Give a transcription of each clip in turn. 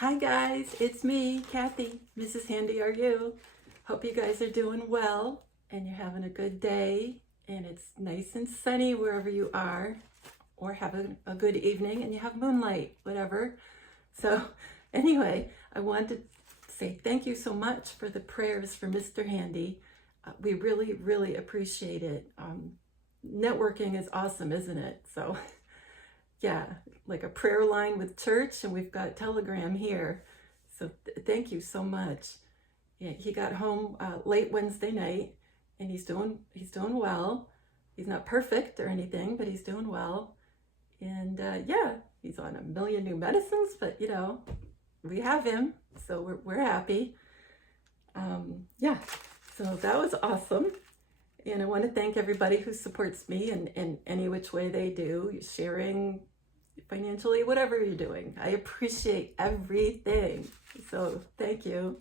Hi guys, it's me, Kathy, Mrs. Handy Are You? Hope you guys are doing well and you're having a good day and it's nice and sunny wherever you are, or having a good evening and you have moonlight, whatever. So anyway, I wanted to say thank you so much for the prayers for Mr. Handy. We really appreciate it. Networking is awesome, isn't it? So yeah, like a prayer line with church, and we've got Telegram here. So thank you so much. Yeah, he got home late Wednesday night, and he's doing well. He's not perfect or anything, but he's doing well. And yeah, he's on a million new medicines, but you know, we have him, so we're happy. Yeah, so that was awesome. And I want to thank everybody who supports me in any which way they do, sharing financially, whatever you're doing. I appreciate everything. So thank you.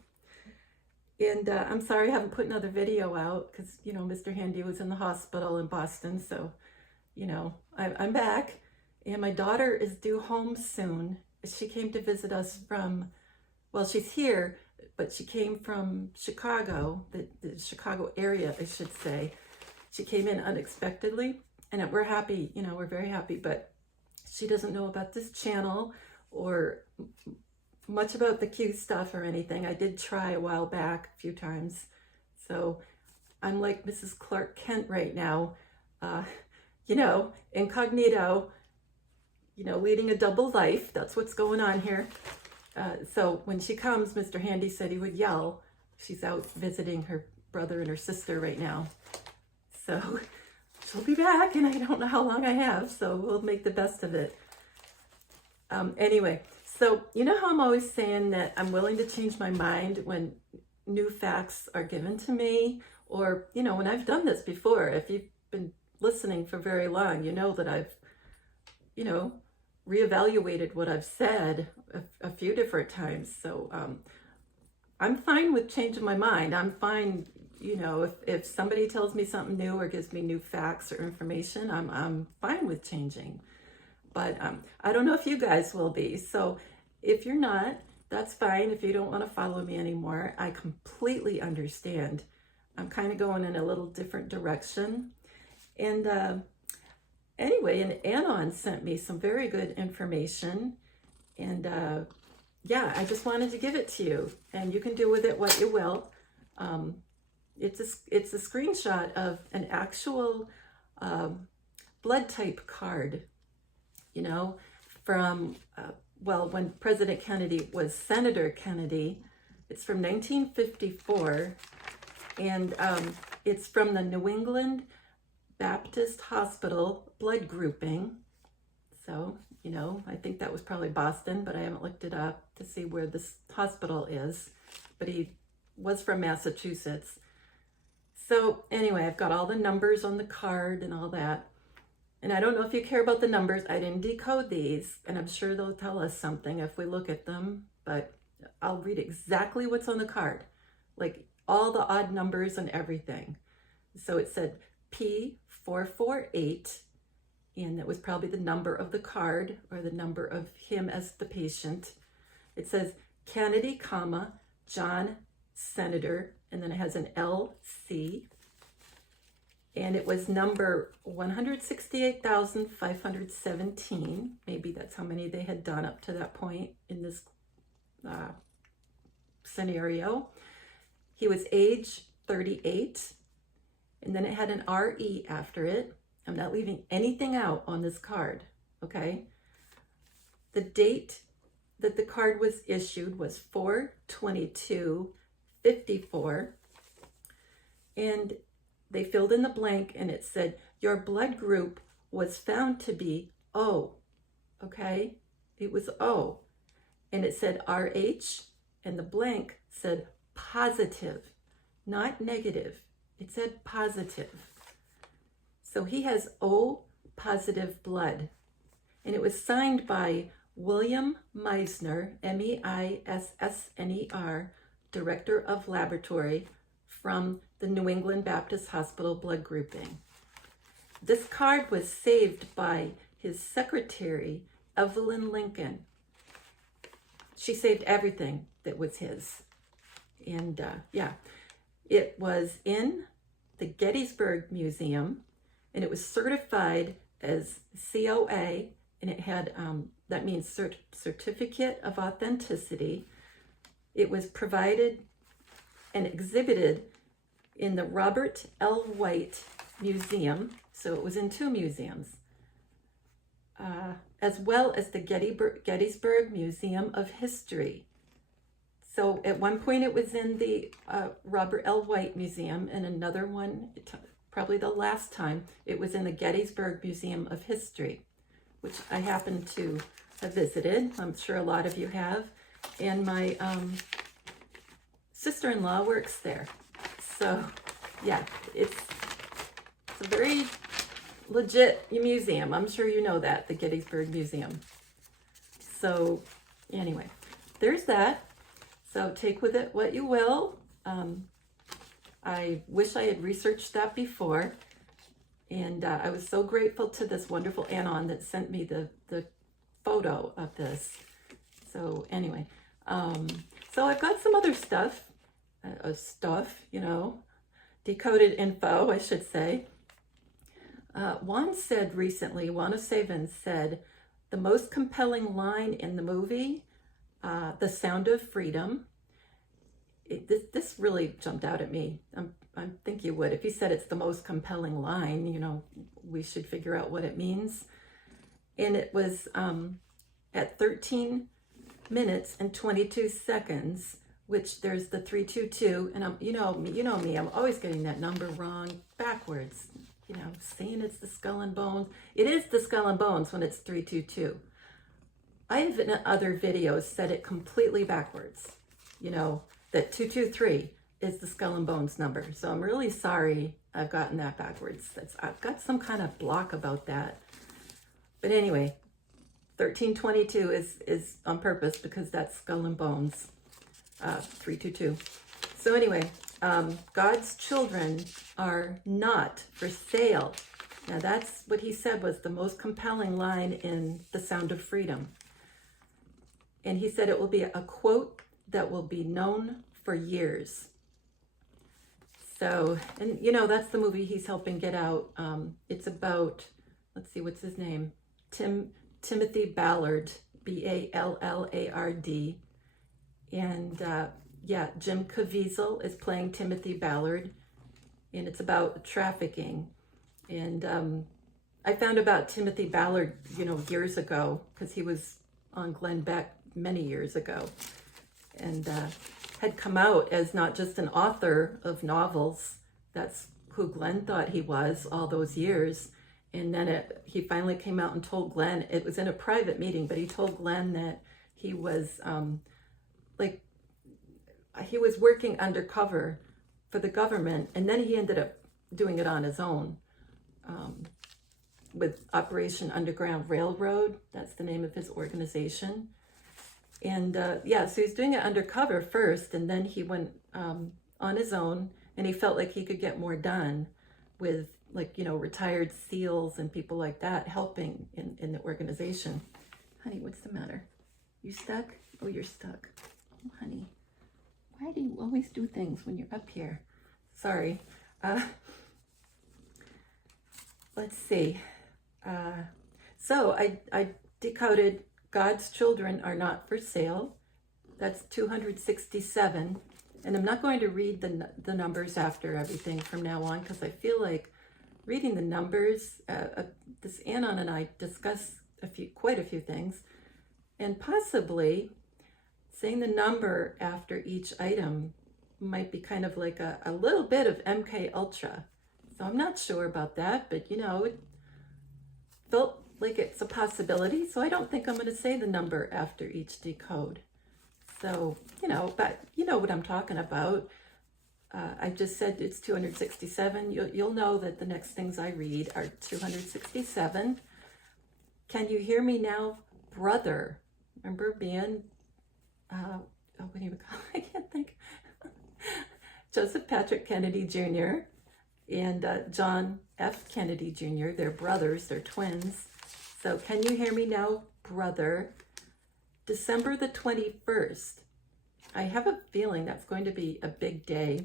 And I'm sorry I haven't put another video out because, you know, Mr. Handy was in the hospital in Boston. So, you know, I'm back. And my daughter is due home soon. She came to visit us from, well, she's here, but she came from Chicago, the Chicago area, I should say. She came in unexpectedly, and we're happy, you know, we're very happy, but she doesn't know about this channel or much about the Q stuff or anything. I did try a while back a few times. So I'm like Mrs. Clark Kent right now, you know, incognito, you know, leading a double life. That's what's going on here. So when she comes, Mr. Handy said he would yell. She's out visiting her brother and her sister right now. So she'll be back, and I don't know how long I have, so we'll make the best of it. Anyway, so you know how I'm always saying that I'm willing to change my mind when new facts are given to me, or, you know, when I've done this before. If you've been listening for very long, you know that I've, you know, reevaluated what I've said a few different times. So I'm fine with changing my mind. I'm fine, you know, if somebody tells me something new or gives me new facts or information, I'm fine with changing. But I don't know if you guys will be. So if you're not, that's fine. If you don't want to follow me anymore, I completely understand. I'm kind of going in a little different direction. And anyway, and Anon sent me some very good information. And yeah, I just wanted to give it to you, and you can do with it what you will. It's a screenshot of an actual blood type card, you know, from, well, when President Kennedy was Senator Kennedy. It's from 1954, and it's from the New England Baptist Hospital blood grouping. So, you know, I think that was probably Boston, but I haven't looked it up to see where this hospital is. But he was from Massachusetts. So anyway, I've got all the numbers on the card and all that. And I don't know if you care about the numbers. I didn't decode these, and I'm sure they'll tell us something if we look at them. But I'll read exactly what's on the card, like all the odd numbers and everything. So it said P448, and that was probably the number of the card or the number of him as the patient. It says Kennedy, comma, John, Senator, and then it has an LC. And it was number 168,517. Maybe that's how many they had done up to that point in this scenario. He was age 38. And then it had an RE after it. I'm not leaving anything out on this card, okay? The date that the card was issued was 4/22/54. And they filled in the blank, and it said, your blood group was found to be O, okay? It was O. And it said RH, and the blank said positive, not negative. It said positive. So he has O positive blood. And it was signed by William Meisner, Meissner, Director of Laboratory from the New England Baptist Hospital blood grouping. This card was saved by his secretary, Evelyn Lincoln. she saved everything that was his. And yeah, it was in the Gettysburg Museum, and it was certified as COA, and it had, that means Certificate of Authenticity. It was provided and exhibited in the Robert L. White Museum, so it was in 2 museums, as well as the Gettysburg Museum of History. So at one point it was in the Robert L. White Museum, and another one, probably the last time, it was in the Gettysburg Museum of History, which I happen to have visited. I'm sure a lot of you have. And my sister-in-law works there. So yeah, it's a very legit museum. I'm sure you know that, the Gettysburg Museum. So anyway, there's that. So take with it what you will. I wish I had researched that before. And I was so grateful to this wonderful Anon that sent me the photo of this. So anyway, so I've got some other stuff, you know, decoded info, I should say. Juan said recently, Juan said, the most compelling line in the movie, The Sound of Freedom. This really jumped out at me. I think you would. If he said it's the most compelling line, you know, we should figure out what it means. And it was at 13 minutes and 22 seconds, which there's the 322, and you know me, I'm always getting that number wrong backwards. You know, saying it's the skull and bones. It is the skull and bones when it's 322. I have in other videos said it completely backwards. You know, that 223 is the skull and bones number. So I'm really sorry I've gotten that backwards. I've got some kind of block about that. But anyway, 1322 is on purpose because that's skull and bones, 322. So anyway, God's children are not for sale. Now that's what he said was the most compelling line in The Sound of Freedom. And he said it will be a quote that will be known for years. So, and you know, that's the movie he's helping get out. It's about, let's see, what's his name? Timothy Ballard, Ballard. And yeah, Jfk'S is playing Timothy Ballard, and it's about trafficking. And I found about Timothy Ballard, you know, years ago, because he was on Glenn Beck many years ago, and had come out as not just an author of novels. That's who Glenn thought he was all those years. And then he finally came out and told Glenn, it was in a private meeting, but he told Glenn that he was he was working undercover for the government, and then he ended up doing it on his own with Operation Underground Railroad. That's the name of his organization. And yeah, so he's doing it undercover first, and then he went on his own, and he felt like he could get more done with, like, you know, retired SEALs and people like that helping in the organization. Honey, what's the matter? You stuck? Oh, you're stuck. Oh, honey, why do you always do things when you're up here? Sorry. Let's see. So I decoded God's children are not for sale. That's 267. And I'm not going to read the numbers after everything from now on, because I feel like reading the numbers, this Anon and I discuss quite a few things, and possibly saying the number after each item might be kind of like a little bit of MK Ultra. So I'm not sure about that, but you know, it felt like it's a possibility. So I don't think I'm going to say the number after each decode. So, you know, but you know what I'm talking about. I just said it's 267. You'll know that the next things I read are 267. Can you hear me now, brother? Remember being, what do you call it? I can't think. Joseph Patrick Kennedy Jr. and John F. Kennedy Jr. They're brothers, they're twins. So can you hear me now, brother? December the 21st. I have a feeling that's going to be a big day.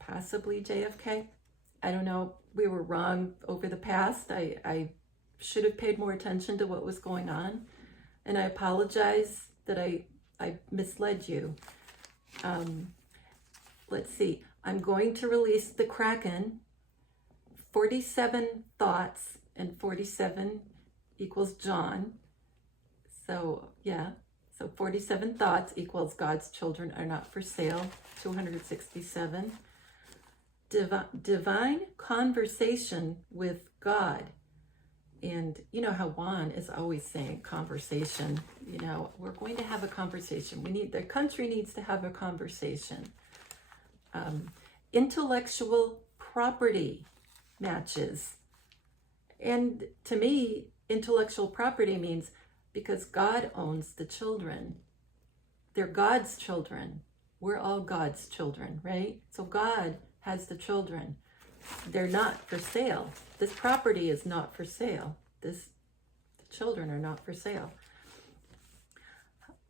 Possibly JFK. I don't know. We were wrong over the past. I should have paid more attention to what was going on. And I apologize that I misled you. Let's see. I'm going to release the Kraken. 47 thoughts, and 47 equals John. So yeah, so 47 thoughts equals God's children are not for sale. 267. Divine conversation with God. And you know how Juan is always saying conversation. You know, we're going to have a conversation. The country needs to have a conversation. Intellectual property matches. And to me, intellectual property means because God owns the children. They're God's children. We're all God's children, right? So God has the children. They're not for sale. This property is not for sale. The children are not for sale.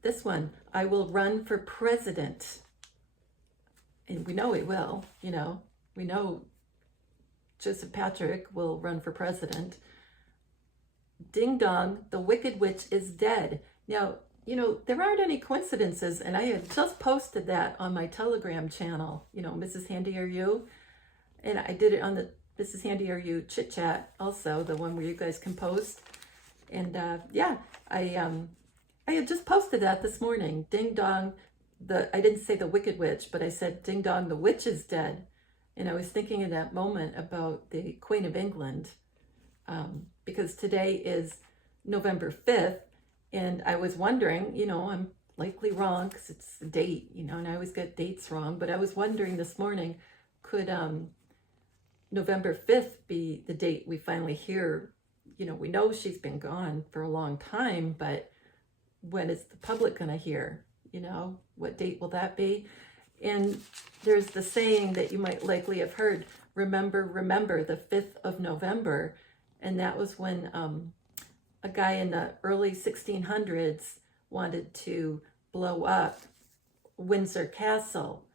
This one, I will run for president. And we know he will, you know. We know Joseph Patrick will run for president. Ding dong, the Wicked Witch is dead. Now, you know, there aren't any coincidences, and I had just posted that on my Telegram channel, you know, Mrs. Handy Are You? And I did it on the Mrs. Handy Are You chit chat also, the one where you guys can post. And yeah, I had just posted that this morning. Ding dong, I didn't say the Wicked Witch, but I said ding dong, the witch is dead. And I was thinking in that moment about the Queen of England, because today is November 5th, and I was wondering, you know, I'm likely wrong because it's the date, you know, and I always get dates wrong, but I was wondering this morning, could November 5th be the date we finally hear? You know, we know she's been gone for a long time, but when is the public going to hear? You know, what date will that be? And there's the saying that you might likely have heard, remember, the 5th of November. And that was when a guy in the early 1600s wanted to blow up Windsor Castle.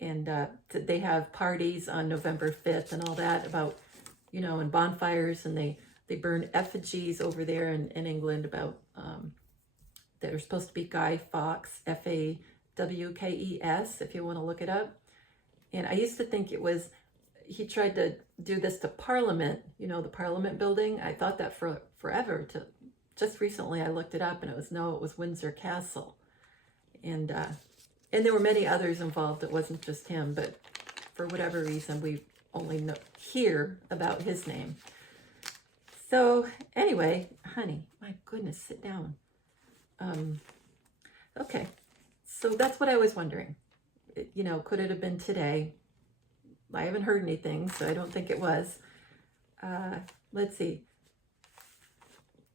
And they have parties on November 5th and all that about, you know, and bonfires, and they burn effigies over there in England about that are supposed to be Guy Fawkes, Fawkes, if you want to look it up. And I used to think it was, he tried to do this to Parliament, you know, the Parliament building. I thought that for forever. Just recently I looked it up, and it was Windsor Castle. And there were many others involved. It wasn't just him, but for whatever reason, we only hear about his name. So anyway, honey, my goodness, sit down. Okay, so that's what I was wondering. You know, could it have been today? I haven't heard anything, so I don't think it was. Let's see.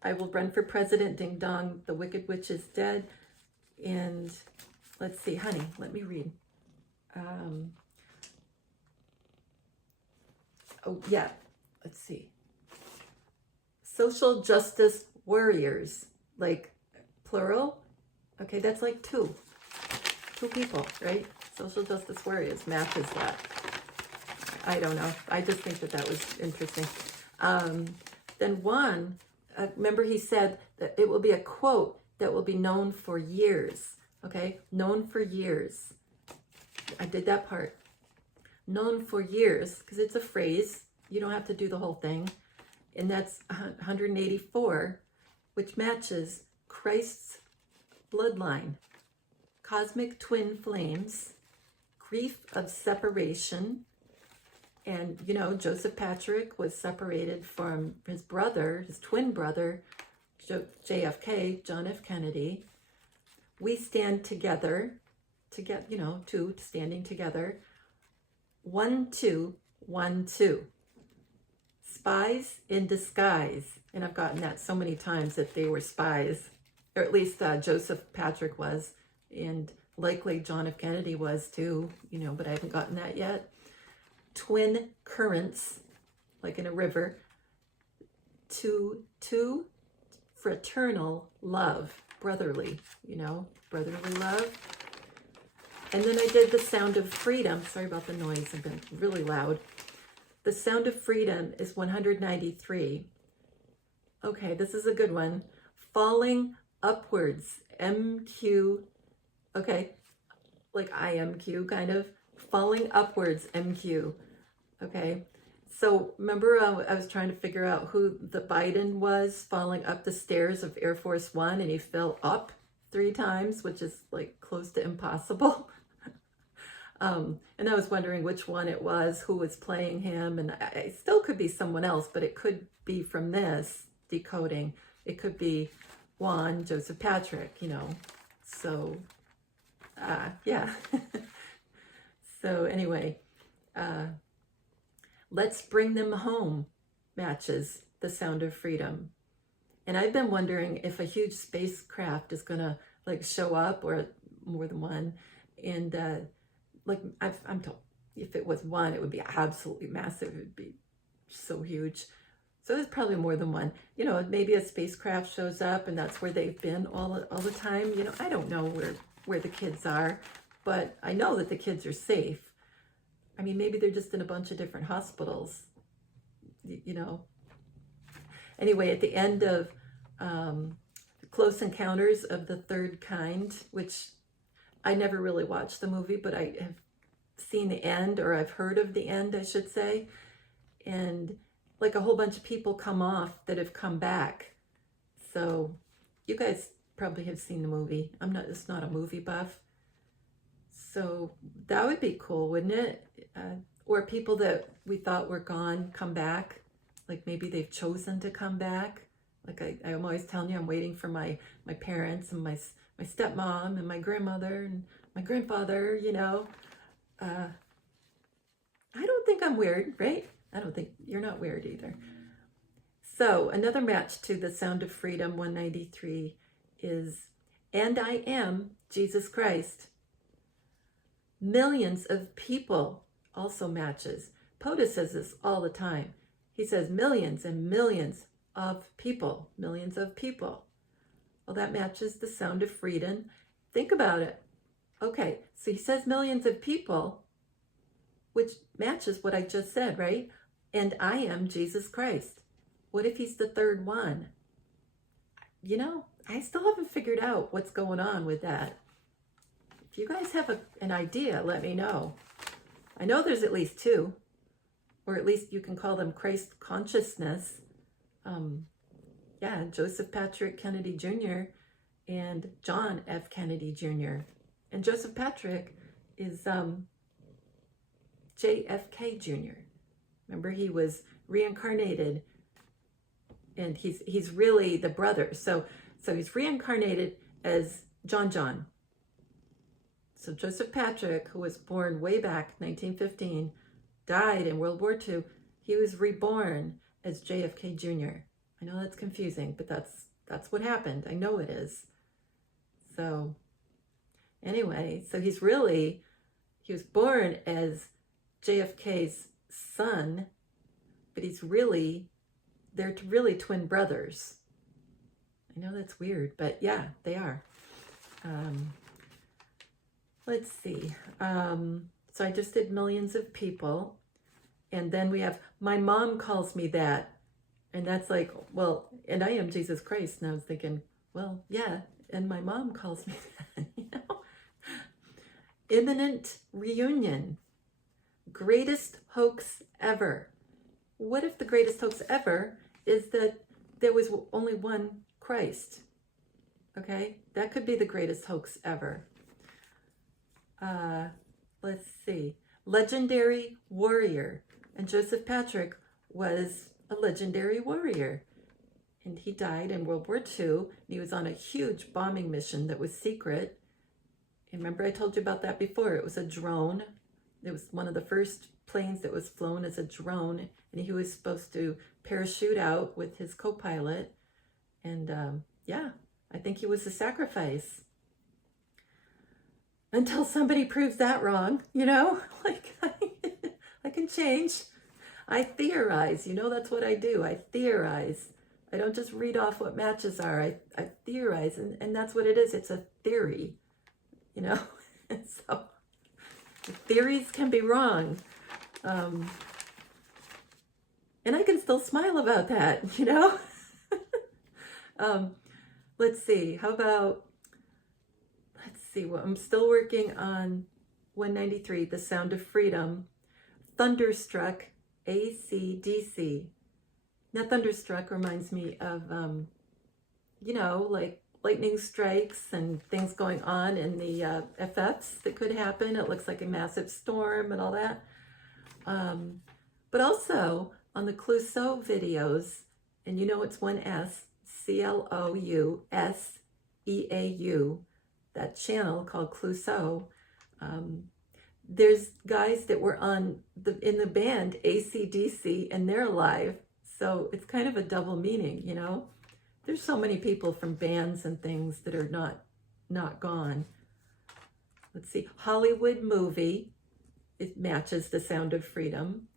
I will run for president, ding dong, the Wicked Witch is dead. And let's see, honey, let me read. Oh, yeah, let's see. Social justice warriors, like plural. Okay, that's like two people, right? Social justice warriors matches that. I don't know. I just think that was interesting. Then Juan, remember he said that it will be a quote that will be known for years. Okay, known for years. I did that part. Known for years, because it's a phrase. You don't have to do the whole thing. And that's 184, which matches Christ's bloodline. Cosmic twin flames, grief of separation. And, you know, Joseph Patrick was separated from his brother, his twin brother, JFK, John F. Kennedy. We stand together, you know, two standing together. 1, 2, 1, 2. Spies in disguise. And I've gotten that so many times that they were spies, or at least Joseph Patrick was, and likely John F. Kennedy was too, you know, but I haven't gotten that yet. Twin currents, like in a river. Two, fraternal love. brotherly, you know, brotherly love. And then I did the Sound of Freedom. Sorry about the noise, I've been really loud. The Sound of Freedom is 193. Okay, this is a good one. Falling Upwards, MQ, okay, like IMQ kind of. Falling Upwards, MQ, okay. So remember I was trying to figure out who the Biden was falling up the stairs of Air Force One, and he fell up 3 times, which is like close to impossible. And I was wondering which one it was, who was playing him, and it still could be someone else, but it could be from this decoding. It could be Juan, Joseph Patrick, you know. So, yeah. So anyway, Let's Bring Them Home matches The Sound of Freedom. And I've been wondering if a huge spacecraft is gonna like show up, or more than one, and like I'm told if it was one, it would be absolutely massive. It would be so huge. So there's probably more than one. You know, maybe a spacecraft shows up and that's where they've been all the time. You know, I don't know where the kids are, but I know that the kids are safe. I mean, maybe they're just in a bunch of different hospitals, you know. Anyway, at the end of Close Encounters of the Third Kind, which I never really watched the movie, but I have seen the end, or I've heard of the end, I should say. And like a whole bunch of people come off that have come back. So you guys probably have seen the movie. It's not a movie buff. So that would be cool, wouldn't it? Or people that we thought were gone come back. Like maybe they've chosen to come back. Like I'm always telling you, I'm waiting for my parents and my stepmom and my grandmother and my grandfather, you know. I don't think I'm weird, right? I don't think you're not weird either. So another match to The Sound of Freedom 193 is And I Am Jesus Christ. Millions of people also matches. POTUS says this all the time. He says millions and millions of people, millions of people. Well, that matches The Sound of Freedom. Think about it. Okay, so he says millions of people, which matches what I just said, right? And I am Jesus Christ. What if he's the third one? You know, I still haven't figured out what's going on with that. If you guys have an idea, let me know. I know there's at least 2, or at least you can call them Christ consciousness. Yeah, Joseph Patrick Kennedy Jr. and John F. Kennedy Jr. And Joseph Patrick is Jfk Jr. Remember, he was reincarnated, and he's really the brother. So he's reincarnated as John. So Joseph Patrick, who was born way back 1915, died in World War II. He was reborn as JFK Jr. I know that's confusing, but that's what happened. I know it is. So anyway, so he was born as JFK's son, but they're really twin brothers. I know that's weird, but yeah, they are. Let's see. So I just did millions of people. And then we have, my mom calls me that. And that's like, well, and I am Jesus Christ. And I was thinking, well, yeah, and my mom calls me that, you know? Imminent reunion. Greatest hoax ever. What if the greatest hoax ever is that there was only one Christ? Okay, that could be the greatest hoax ever. Let's see. Legendary warrior. And Joseph Patrick was a legendary warrior. And he died in World War II. And he was on a huge bombing mission that was secret. And remember I told you about that before. It was a drone. It was one of the first planes that was flown as a drone. And he was supposed to parachute out with his co-pilot. And yeah, I think he was a sacrifice. Until somebody proves that wrong, you know? Like, I can change. I theorize, you know, that's what I do. I theorize. I don't just read off what matches are. I theorize, and that's what it is. It's a theory, you know? And so theories can be wrong. And I can still smile about that, you know? Let's see. How about, let's see. Well, I'm still working on 193, The Sound of Freedom. Thunderstruck, AC/DC. Now, Thunderstruck reminds me of, you know, like lightning strikes and things going on in the FFs that could happen. It looks like a massive storm and all that. But also on the Clouseau videos, and you know it's one S, CLOUSEAU, that channel called Clouseau. There's guys that were in the band AC/DC, and they're alive. So it's kind of a double meaning, you know. There's so many people from bands and things that are not gone. Let's see, Hollywood movie. It matches The Sound of Freedom.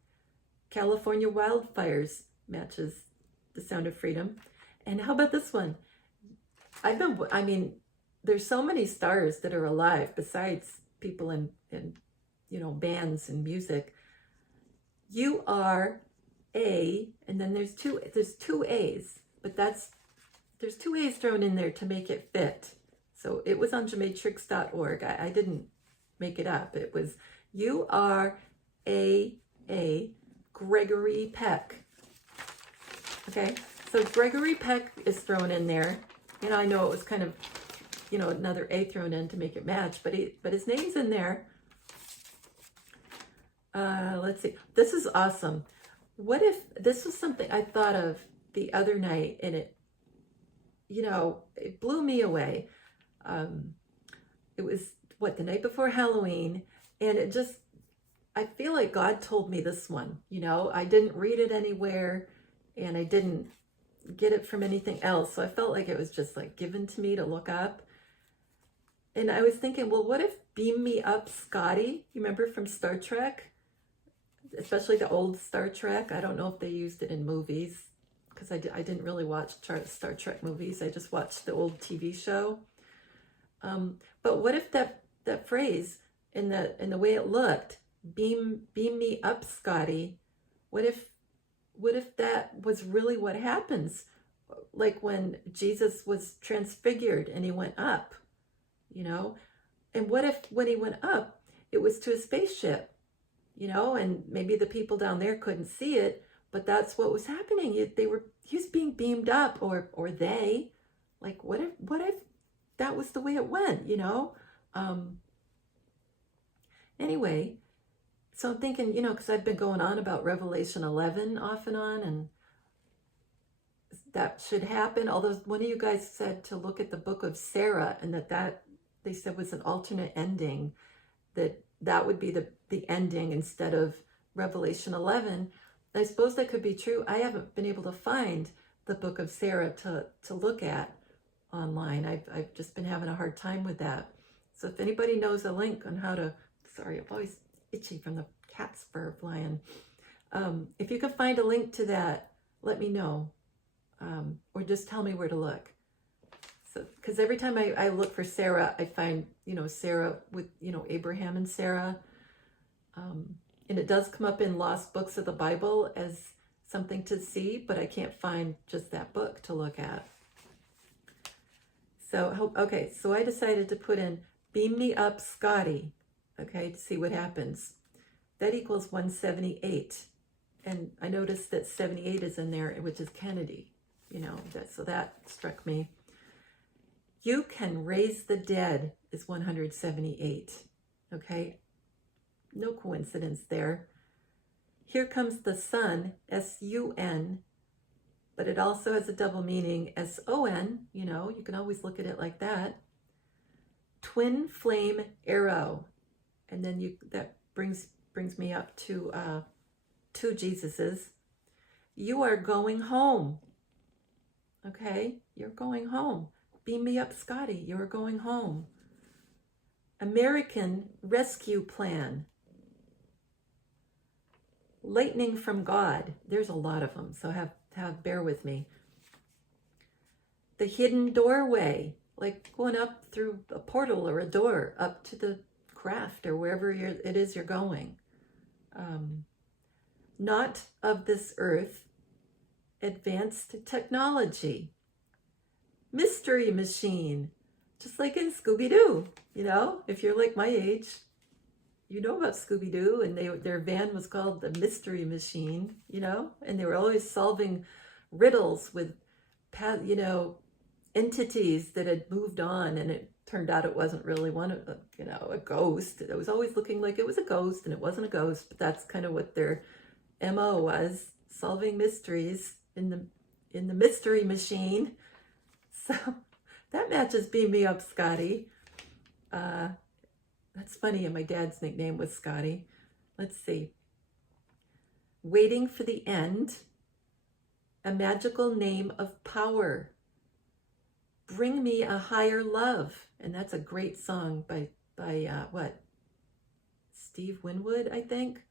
California wildfires matches The Sound of Freedom. And how about this one? I mean, there's so many stars that are alive besides people in you know, bands and music. You are a, and then there's two A's, but there's two A's thrown in there to make it fit. So it was on Jfk'S.org. I didn't make it up. It was URAA Gregory Peck. Okay, so Gregory Peck is thrown in there. You know, I know it was kind of, you know, another A thrown in to make it match, but his name's in there. Let's see. This is awesome. What if this was something I thought of the other night, and it, you know, it blew me away. It was the night before Halloween, and it just, I feel like God told me this one, you know. I didn't read it anywhere, and I didn't get it from anything else. So I felt like it was just like given to me to look up. And I was thinking, well, what if Beam Me Up Scotty, you remember from Star Trek? Especially the old Star Trek. I don't know if they used it in movies, because I didn't really watch Star Trek movies. I just watched the old TV show. But what if that phrase in the way it looked, beam me up, Scotty? What if that was really what happens? Like when Jesus was transfigured and he went up, you know? And what if when he went up, it was to a spaceship? You know, and maybe the people down there couldn't see it, but that's what was happening. He was being beamed up, or they, like, what if that was the way it went, you know? Anyway, so I'm thinking, you know, because I've been going on about Revelation 11 off and on, and that should happen. Although one of you guys said to look at the book of Sarah, and that they said was an alternate ending, that would be the ending instead of Revelation 11. I suppose that could be true. I haven't been able to find the book of Sarah to look at online. I've just been having a hard time with that. So if anybody knows a link on how to, sorry, I'm always itchy from the cat's fur flying. If you can find a link to that, let me know. Or just tell me where to look. So, because every time I look for Sarah, I find, you know, Sarah with, you know, Abraham and Sarah. And it does come up in Lost Books of the Bible as something to see, but I can't find just that book to look at. So, okay, so I decided to put in Beam Me Up Scotty, okay, to see what happens. That equals 178. And I noticed that 78 is in there, which is Kennedy, you know, so that struck me. You Can Raise the Dead is 178, okay? No coincidence there. Here Comes the Sun, S-U-N, but it also has a double meaning, S-O-N, you know, you can always look at it like that. Twin Flame Arrow, and then that brings me up to two Jesuses. You Are Going Home, okay? You're going home. Beam Me Up Scotty, you are going home. American Rescue Plan. Lightning from God. There's a lot of them, so bear with me. the hidden doorway, like going up through a portal or a door up to the craft or wherever it is you're going. Not of this earth, advanced technology, mystery machine, just like in Scooby-Doo. You know, if you're like my age, you know about Scooby-Doo, and their van was called the Mystery Machine, you know, and they were always solving riddles with, you know, entities that had moved on, and it turned out it wasn't really one of them, you know, a ghost. It was always looking like it was a ghost, and it wasn't a ghost, but that's kind of what their MO was, solving mysteries in the Mystery Machine. So that matches Beam Me Up, Scotty. That's funny, and my dad's nickname was Scotty. Let's see. Waiting for the End, a magical name of power. Bring me a higher love. And that's a great song by what? Steve Winwood, I think.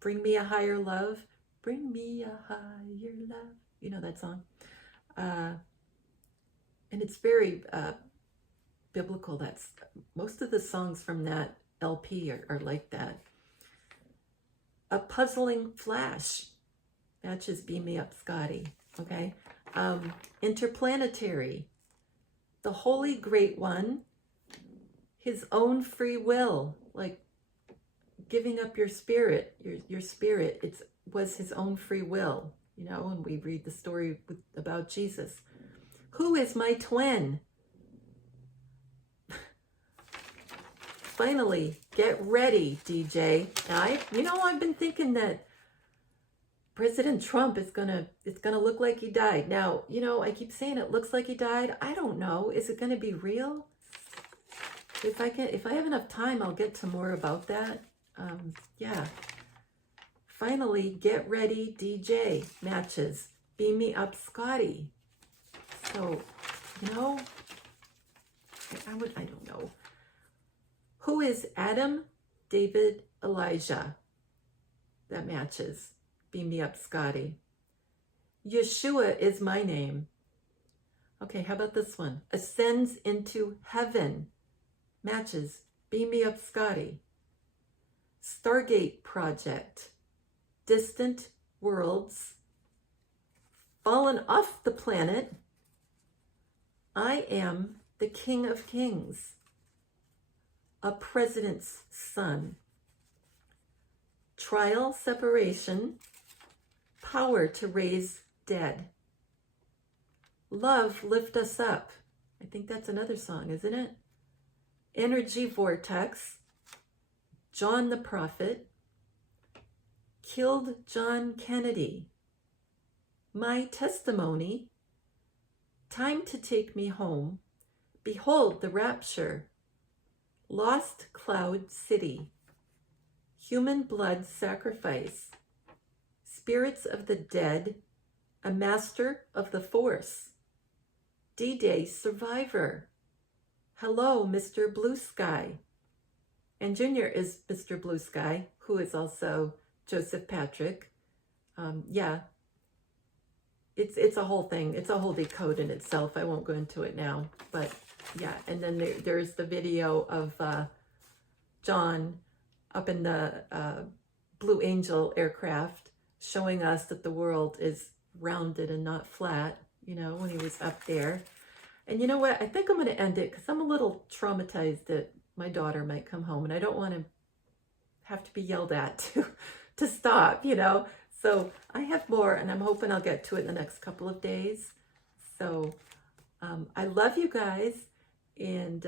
Bring me a higher love. Bring me a higher love. You know that song? And it's very biblical. That's most of the songs from that LP are like that. A puzzling flash matches Beam Me Up, Scotty. Okay. Interplanetary, the Holy Great One, his own free will, like giving up your spirit, your spirit. Was his own free will, you know. And we read the story about Jesus. Who is my twin? Finally, get ready, DJ. I've been thinking that President Trump it's gonna look like he died. Now, you know, I keep saying it looks like he died. I don't know. Is it gonna be real? If I have enough time, I'll get to more about that. Yeah. Finally, get ready, DJ matches Beam Me Up, Scotty. So, you know, I don't know. Who is Adam, David, Elijah? That matches Beam Me Up, Scotty. Yeshua is my name. Okay, how about this one? Ascends into heaven. Matches Beam Me Up, Scotty. Stargate Project. Distant worlds. Fallen off the planet. I am the King of Kings. A president's son. Trial separation. Power to raise dead. Love lift us up. I think that's another song, isn't it? Energy vortex. John the Prophet. Killed John Kennedy. My testimony. Time to take me home. Behold the rapture. Lost Cloud City. Human blood sacrifice. Spirits of the dead. A master of the force. D-Day survivor. Hello, Mr. Blue Sky. And Junior is Mr. Blue Sky, who is also Joseph Patrick. Yeah, it's a whole thing. It's a whole decode in itself. I won't go into it now, but yeah. And then there's the video of John up in the Blue Angel aircraft showing us that the world is rounded and not flat, you know, when he was up there. And you know what? I think I'm going to end it because I'm a little traumatized that my daughter might come home and I don't want to have to be yelled at to stop, you know. So I have more, and I'm hoping I'll get to it in the next couple of days. So I love you guys, and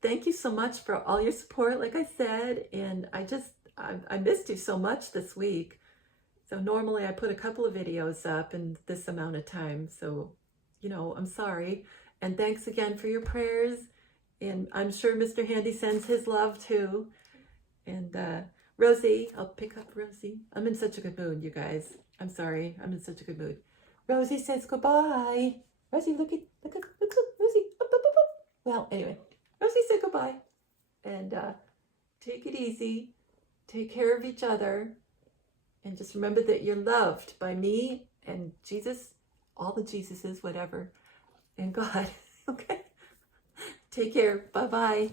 thank you so much for all your support, like I said. And I missed you so much this week. So normally I put a couple of videos up in this amount of time. So, you know, I'm sorry. And thanks again for your prayers. And I'm sure Mr. Handy sends his love too. And Rosie, I'll pick up Rosie. I'm in such a good mood, you guys. I'm sorry. I'm in such a good mood. Rosie says goodbye. Rosie, look at Rosie. Up, up, up, up. Well, anyway, Rosie said goodbye. And take it easy. Take care of each other. And just remember that you're loved by me and Jesus, all the Jesuses, whatever. and God. Okay? Take care. Bye-bye.